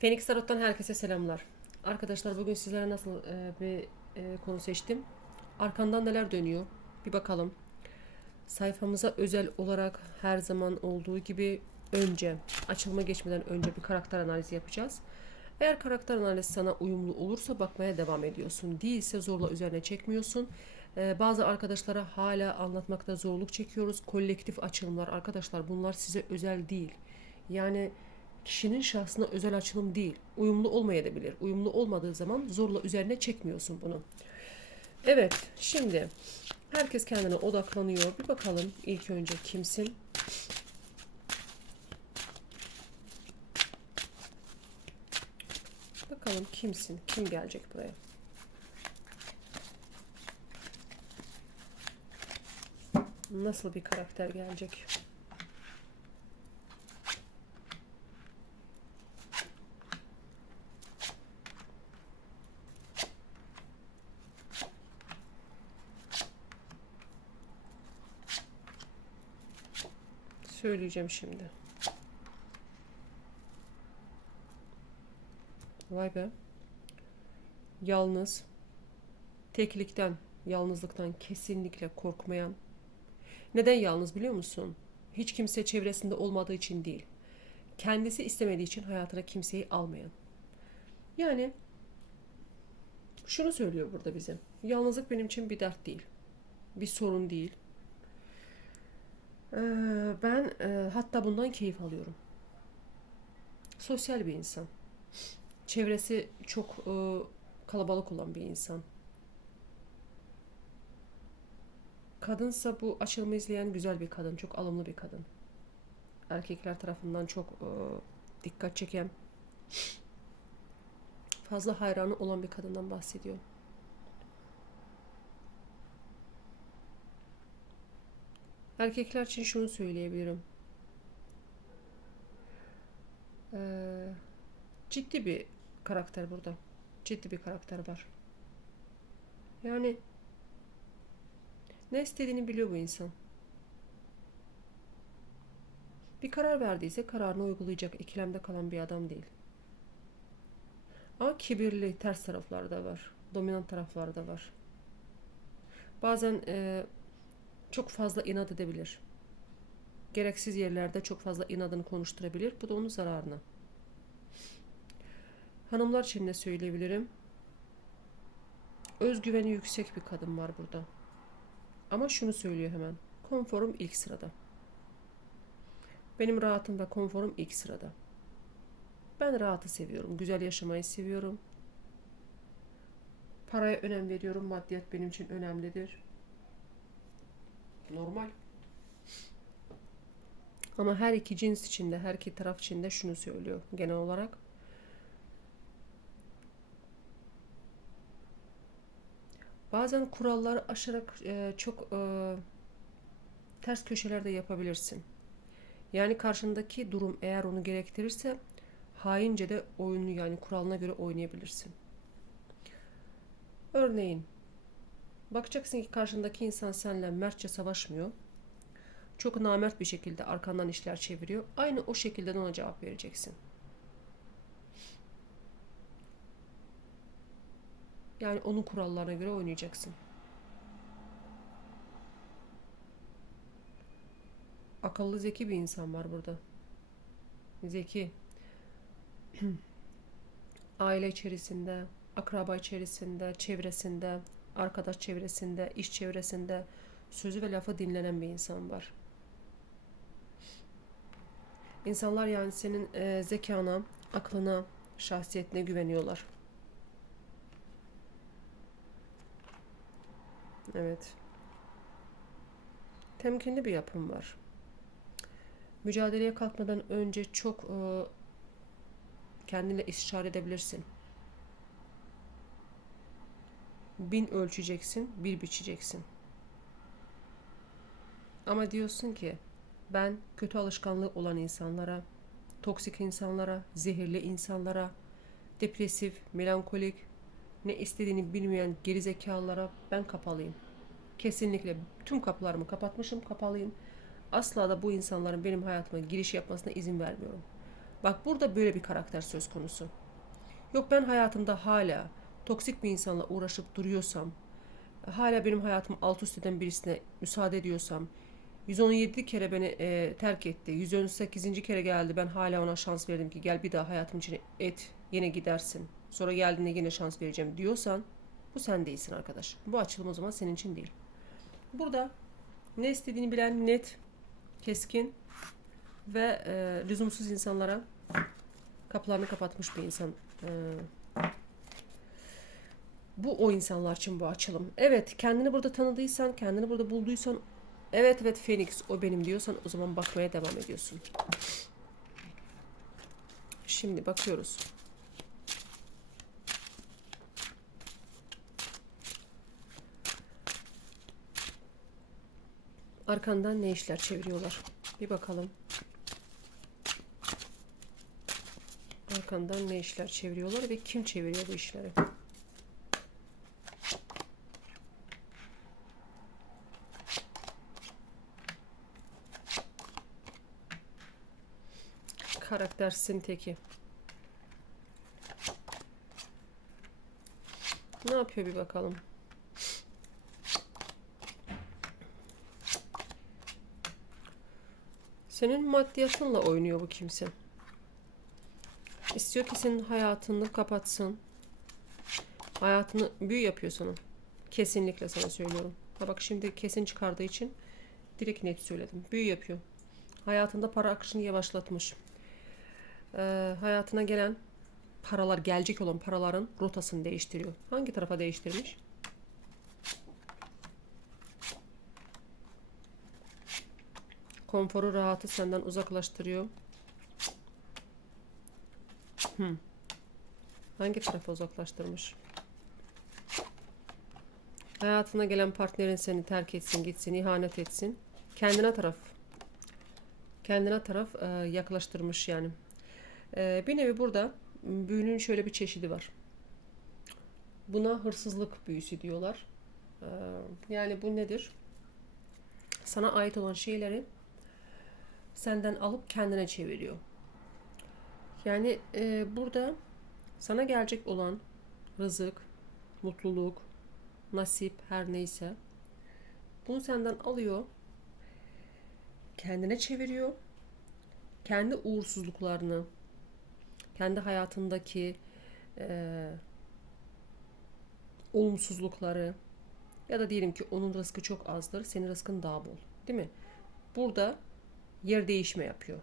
Phoenix Tarot'tan herkese selamlar. Arkadaşlar bugün sizlere nasıl e, bir e, konu seçtim? Arkandan neler dönüyor? Bir bakalım. Sayfamıza özel olarak her zaman olduğu gibi önce açılma geçmeden önce bir karakter analizi yapacağız. Eğer karakter analizi sana uyumlu olursa bakmaya devam ediyorsun. Değilse zorla üzerine çekmiyorsun. Ee, bazı arkadaşlara hala anlatmakta zorluk çekiyoruz. Kolektif açılımlar arkadaşlar bunlar size özel değil. Yani kişinin şahsına özel açılım değil. Uyumlu olmayabilir. Uyumlu olmadığı zaman zorla üzerine çekmiyorsun bunu. Evet, şimdi herkes kendine odaklanıyor. Bir bakalım ilk önce kimsin? Bakalım kimsin? Kim gelecek buraya? Nasıl bir karakter gelecek? Söyleyeceğim şimdi. Vay be. Yalnız, teklikten, yalnızlıktan kesinlikle korkmayan. Neden yalnız biliyor musun? Hiç kimse çevresinde olmadığı için değil. Kendisi istemediği için hayatına kimseyi almayan. Yani şunu söylüyor burada bize. Yalnızlık benim için bir dert değil. Bir sorun değil. Ee, ben hatta bundan keyif alıyorum. Sosyal bir insan. Çevresi çok e, kalabalık olan bir insan. Kadınsa bu açılımı izleyen güzel bir kadın, çok alımlı bir kadın. Erkekler tarafından çok e, dikkat çeken, fazla hayranı olan bir kadından bahsediyor. Erkekler için şunu söyleyebilirim. Ee, ciddi bir karakter burada. Ciddi bir karakter var. Yani ne istediğini biliyor bu insan. Bir karar verdiyse kararını uygulayacak ikilemde kalan bir adam değil. Ama kibirli ters tarafları da var. Dominant tarafları da var. Bazen e, çok fazla inat edebilir. Gereksiz yerlerde çok fazla inadını konuşturabilir. Bu da onun zararına. Hanımlar için de söyleyebilirim. Özgüveni yüksek bir kadın var burada. Ama şunu söylüyor hemen. Konforum ilk sırada. Benim rahatım ve konforum ilk sırada. Ben rahatı seviyorum. Güzel yaşamayı seviyorum. Paraya önem veriyorum. Maddiyat benim için önemlidir. Normal. Ama her iki cins içinde, her iki taraf içinde şunu söylüyor genel olarak. Bazen kuralları aşarak e, çok e, ters köşelerde yapabilirsin. Yani karşındaki durum eğer onu gerektirirse haince de oyunu yani kuralına göre oynayabilirsin. Örneğin bakacaksın ki karşındaki insan seninle mertçe savaşmıyor. Çok namert bir şekilde arkandan işler çeviriyor. Aynı o şekilde de ona cevap vereceksin. Yani onun kurallarına göre oynayacaksın. Akıllı zeki bir insan var burada. Zeki. Aile içerisinde, akraba içerisinde, çevresinde, arkadaş çevresinde, iş çevresinde sözü ve lafı dinlenen bir insan var. İnsanlar yani senin e, zekana, aklına, şahsiyetine güveniyorlar. Evet. Temkinli bir yapım var. Mücadeleye kalkmadan önce çok e, kendine istişare edebilirsin. Bin ölçeceksin, bir biçeceksin. Ama diyorsun ki ben kötü alışkanlığı olan insanlara, toksik insanlara, zehirli insanlara, depresif, melankolik, ne istediğini bilmeyen gerizekalılara ben kapalıyım. Kesinlikle tüm kapılarımı kapatmışım, kapalıyım. Asla da bu insanların benim hayatıma giriş yapmasına izin vermiyorum. Bak burada böyle bir karakter söz konusu. Yok ben hayatımda hala toksik bir insanla uğraşıp duruyorsam, hala benim hayatımı alt üst eden birisine müsaade ediyorsam, 117 kere beni e, terk etti, 118. kere geldi ben hala ona şans verdim ki gel bir daha hayatım içine et, yine gidersin. Sonra geldiğinde yine şans vereceğim diyorsan bu sen değilsin arkadaş. Bu açılım o zaman senin için değil. Burada ne istediğini bilen net, keskin ve e, lüzumsuz insanlara kapılarını kapatmış bir insan. E, bu o insanlar için bu açılım. Evet kendini burada tanıdıysan, kendini burada bulduysan evet evet Phoenix o benim diyorsan o zaman bakmaya devam ediyorsun. Şimdi bakıyoruz. Arkandan ne işler çeviriyorlar? Bir bakalım. Arkandan ne işler çeviriyorlar ve kim çeviriyor bu işleri? Karaktersin teki. Ne yapıyor bir bakalım. Senin maddiyatınla oynuyor bu kimse. İstiyor ki senin hayatını kapatsın. Hayatını büyü yapıyor sana. Kesinlikle sana söylüyorum. Ha bak şimdi kesin çıkardığı için direkt net söyledim. Büyü yapıyor. Hayatında para akışını yavaşlatmış. Ee, hayatına gelen paralar, gelecek olan paraların rotasını değiştiriyor. Hangi tarafa değiştirmiş? Konforu, rahatı senden uzaklaştırıyor. Hmm. Hangi tarafa uzaklaştırmış? Hayatına gelen partnerin seni terk etsin, gitsin, ihanet etsin. Kendine taraf. Kendine taraf e, yaklaştırmış yani. E, bir nevi burada büyünün şöyle bir çeşidi var. Buna hırsızlık büyüsü diyorlar. E, yani bu nedir? Sana ait olan şeyleri senden alıp kendine çeviriyor. Yani e, burada sana gelecek olan rızık, mutluluk, nasip her neyse bunu senden alıyor, kendine çeviriyor, kendi uğursuzluklarını, kendi hayatındaki e, olumsuzlukları ya da diyelim ki onun rızkı çok azdır, senin rızkın daha bol, değil mi? Burada yer değişme yapıyor.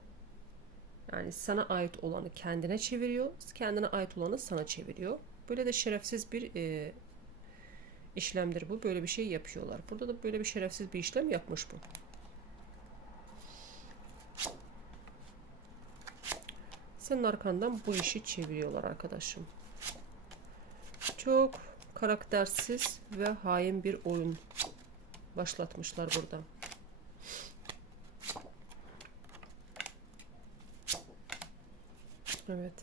Yani sana ait olanı kendine çeviriyor, kendine ait olanı sana çeviriyor. Böyle de şerefsiz bir e, işlemdir bu. Böyle bir şey yapıyorlar. Burada da böyle bir şerefsiz bir işlem yapmış bu. Senin arkandan bu işi çeviriyorlar arkadaşım. Çok karaktersiz ve hain bir oyun başlatmışlar burada. Evet.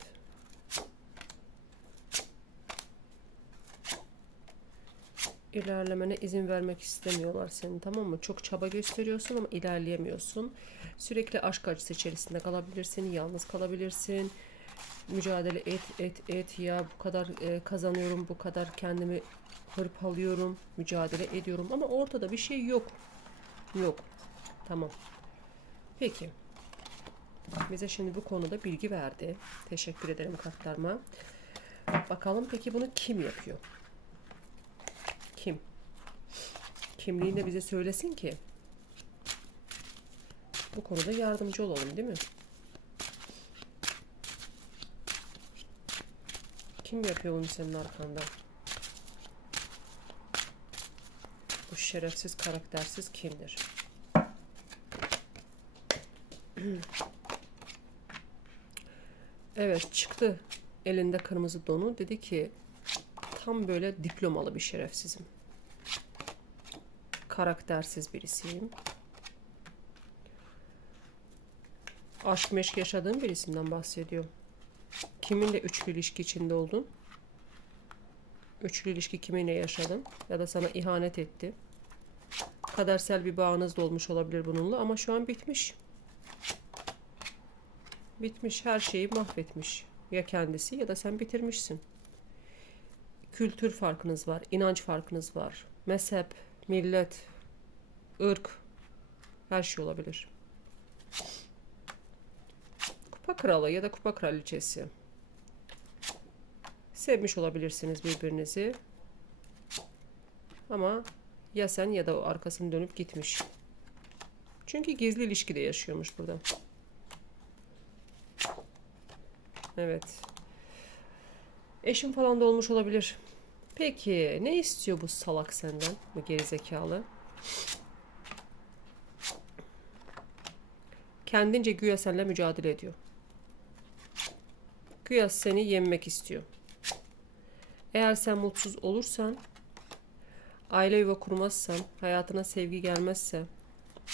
İlerlemene izin vermek istemiyorlar senin tamam mı? Çok çaba gösteriyorsun ama ilerleyemiyorsun. Sürekli aşk acısı içerisinde kalabilirsin, yalnız kalabilirsin. Mücadele et, et, et ya bu kadar e, kazanıyorum, bu kadar kendimi hırpalıyorum, mücadele ediyorum ama ortada bir şey yok. Yok. Tamam. Peki. Bize şimdi bu konuda bilgi verdi. Teşekkür ederim kartlarıma. Bakalım peki bunu kim yapıyor? Kim? Kimliğini de bize söylesin ki bu konuda yardımcı olalım değil mi? Kim yapıyor bunu senin arkanda? Bu şerefsiz karaktersiz kimdir? Evet çıktı elinde kırmızı donu. Dedi ki tam böyle diplomalı bir şerefsizim. Karaktersiz birisiyim. Aşk meşk yaşadığım birisinden bahsediyor. Kiminle üçlü ilişki içinde oldun? Üçlü ilişki kiminle yaşadın? Ya da sana ihanet etti. Kadersel bir bağınız da olmuş olabilir bununla ama şu an bitmiş. Bitmiş her şeyi mahvetmiş. Ya kendisi ya da sen bitirmişsin. Kültür farkınız var, inanç farkınız var. Mezhep, millet, ırk her şey olabilir. Kupa kralı ya da kupa kraliçesi. Sevmiş olabilirsiniz birbirinizi. Ama ya sen ya da o arkasını dönüp gitmiş. Çünkü gizli ilişkide yaşıyormuş burada. Evet. Eşim falan da olmuş olabilir. Peki ne istiyor bu salak senden? Bu gerizekalı. Kendince güya seninle mücadele ediyor. Güya seni yenmek istiyor. Eğer sen mutsuz olursan, aile yuva kurmazsan, hayatına sevgi gelmezse,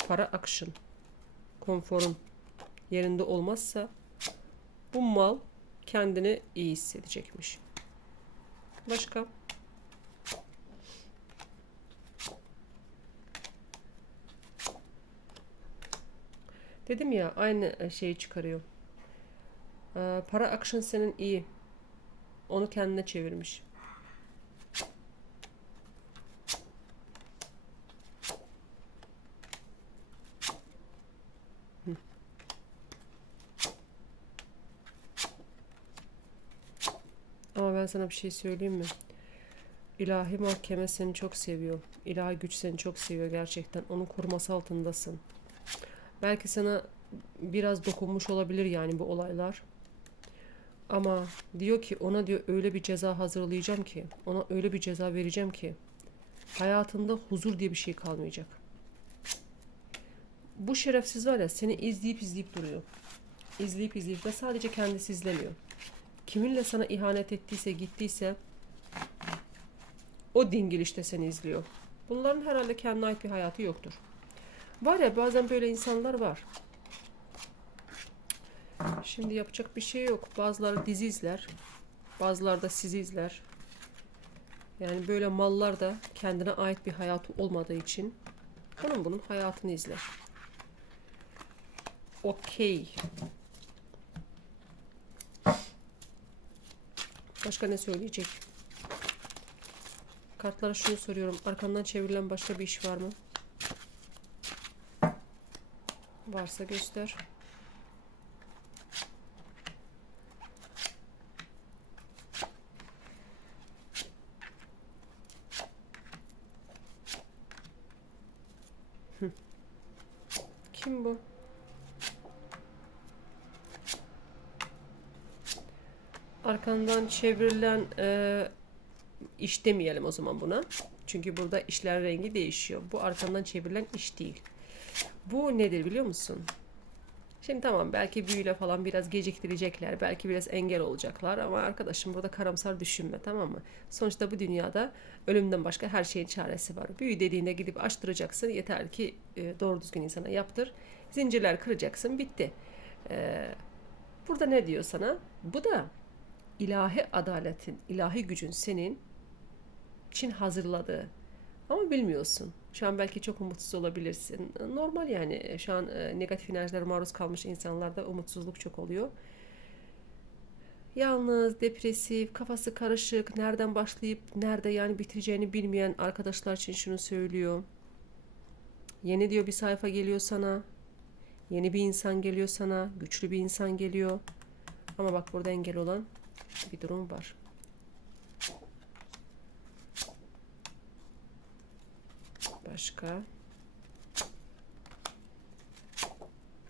para akışın, konforun yerinde olmazsa bu mal kendini iyi hissedecekmiş. Başka? Dedim ya aynı şeyi çıkarıyor. Ee, para akışın senin iyi. Onu kendine çevirmiş. Sana bir şey söyleyeyim mi? İlahi mahkeme seni çok seviyor. İlahi güç seni çok seviyor gerçekten. Onun koruması altındasın. Belki sana biraz dokunmuş olabilir yani bu olaylar. Ama diyor ki ona diyor öyle bir ceza hazırlayacağım ki, ona öyle bir ceza vereceğim ki hayatında huzur diye bir şey kalmayacak. Bu şerefsiz var ya seni izleyip izleyip duruyor. İzleyip izleyip ve sadece kendisi izlemiyor. Kiminle sana ihanet ettiyse gittiyse o dingil işte seni izliyor. Bunların herhalde kendine ait bir hayatı yoktur. Var ya bazen böyle insanlar var. Şimdi yapacak bir şey yok. Bazıları dizi izler. Bazıları da sizi izler. Yani böyle mallar da kendine ait bir hayatı olmadığı için bunun bunun hayatını izler. Okey. Başka ne söyleyecek? Kartlara şunu soruyorum. Arkandan çevrilen başka bir iş var mı? Varsa göster. Kim bu? Arkandan çevrilen e, iş demeyelim o zaman buna. Çünkü burada işler rengi değişiyor. Bu arkandan çevrilen iş değil. Bu nedir biliyor musun? Şimdi tamam belki büyüyle falan biraz geciktirecekler. Belki biraz engel olacaklar ama arkadaşım burada karamsar düşünme tamam mı? Sonuçta bu dünyada ölümden başka her şeyin çaresi var. Büyü dediğinde gidip açtıracaksın. Yeter ki e, doğru düzgün insana yaptır. Zincirler kıracaksın bitti. E, burada ne diyor sana? Bu da ilahi adaletin, ilahi gücün senin için hazırladığı. Ama bilmiyorsun. Şu an belki çok umutsuz olabilirsin. Normal yani şu an e, negatif enerjilere maruz kalmış insanlarda umutsuzluk çok oluyor. Yalnız, depresif, kafası karışık, nereden başlayıp nerede yani bitireceğini bilmeyen arkadaşlar için şunu söylüyor. Yeni diyor bir sayfa geliyor sana. Yeni bir insan geliyor sana. Güçlü bir insan geliyor. Ama bak burada engel olan bir durum var. Başka.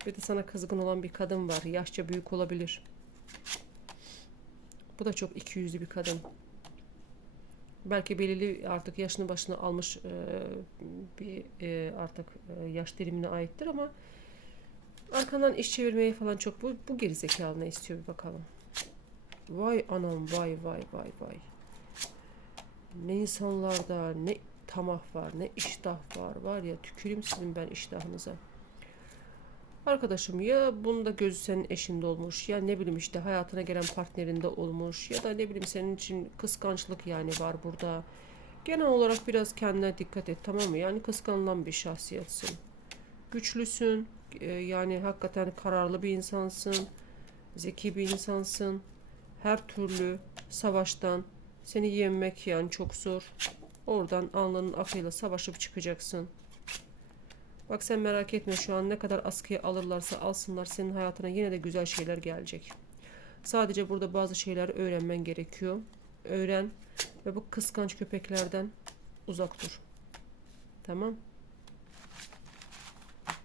Bir de sana kızgın olan bir kadın var. Yaşça büyük olabilir. Bu da çok ikiyüzlü bir kadın. Belki belirli artık yaşını başına almış e, bir e, artık e, yaş dilimine aittir ama arkandan iş çevirmeyi falan çok bu, bu gerizekalı ne istiyor bir bakalım. Vay anam vay vay vay vay. Ne insanlarda ne tamah var, ne iştah var. Var ya tükürüm sizin ben iştahınıza. Arkadaşım ya bunda gözü senin eşinde olmuş ya ne bileyim işte hayatına gelen partnerinde olmuş ya da ne bileyim senin için kıskançlık yani var burada. Genel olarak biraz kendine dikkat et tamam mı? Yani kıskanılan bir şahsiyetsin. Güçlüsün. Yani hakikaten kararlı bir insansın. Zeki bir insansın. Her türlü savaştan seni yenmek yani çok zor. Oradan alnının akıyla savaşıp çıkacaksın. Bak sen merak etme şu an ne kadar askıya alırlarsa alsınlar senin hayatına yine de güzel şeyler gelecek. Sadece burada bazı şeyler öğrenmen gerekiyor. Öğren ve bu kıskanç köpeklerden uzak dur. Tamam.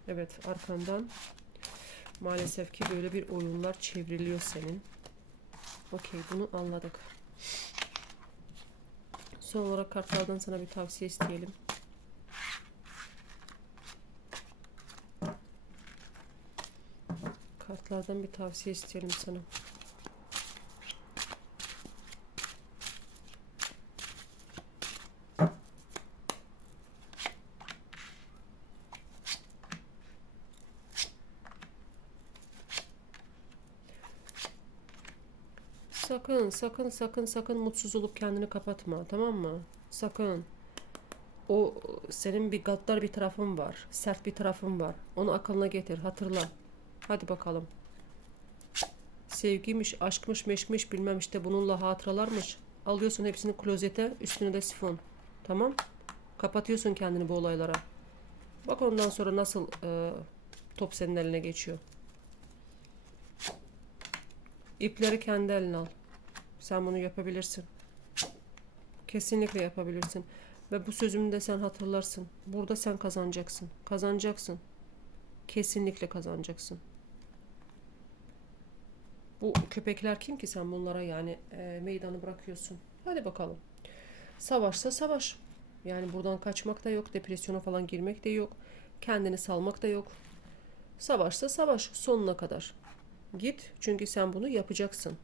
Evet arkandan maalesef ki böyle bir oyunlar çevriliyor senin. Okey bunu anladık. Son olarak kartlardan sana bir tavsiye isteyelim. Kartlardan bir tavsiye isteyelim sana. Sakın, sakın, sakın, sakın mutsuz olup kendini kapatma, tamam mı? Sakın. O senin bir gaddar bir tarafın var, sert bir tarafın var. Onu aklına getir, hatırla. Hadi bakalım. Sevgiymiş, aşkmış, meşkmiş bilmem işte bununla hatıralarmış. Alıyorsun hepsini klozete, üstüne de sifon. Tamam? Kapatıyorsun kendini bu olaylara. Bak ondan sonra nasıl e, top senin eline geçiyor. İpleri kendi eline al. Sen bunu yapabilirsin. Kesinlikle yapabilirsin. Ve bu sözümü de sen hatırlarsın. Burada sen kazanacaksın. Kazanacaksın. Kesinlikle kazanacaksın. Bu köpekler kim ki sen bunlara yani e, meydanı bırakıyorsun. Hadi bakalım. Savaşsa savaş. Yani buradan kaçmak da yok. Depresyona falan girmek de yok. Kendini salmak da yok. Savaşsa savaş sonuna kadar. Git çünkü sen bunu yapacaksın.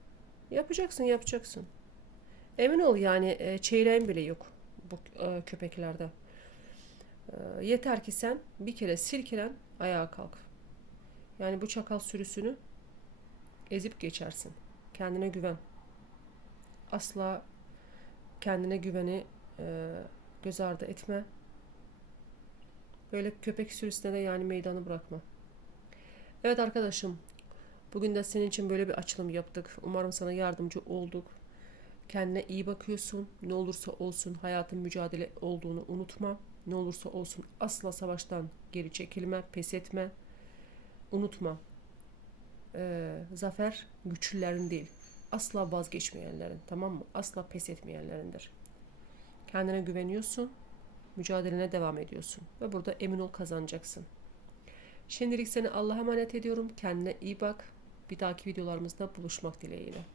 Yapacaksın, yapacaksın. Emin ol yani e, çeyreğin bile yok bu e, köpeklerde. E, yeter ki sen bir kere silkelen ayağa kalk. Yani bu çakal sürüsünü ezip geçersin. Kendine güven. Asla kendine güveni e, göz ardı etme. Böyle köpek sürüsüne de yani meydanı bırakma. Evet arkadaşım, bugün de senin için böyle bir açılım yaptık. Umarım sana yardımcı olduk. Kendine iyi bakıyorsun. Ne olursa olsun hayatın mücadele olduğunu unutma. Ne olursa olsun asla savaştan geri çekilme, pes etme. Unutma. Ee, zafer güçlülerin değil. Asla vazgeçmeyenlerin, tamam mı? Asla pes etmeyenlerindir. Kendine güveniyorsun, mücadelene devam ediyorsun ve burada emin ol kazanacaksın. Şimdilik seni Allah'a emanet ediyorum. Kendine iyi bak. Bir dahaki videolarımızda buluşmak dileğiyle.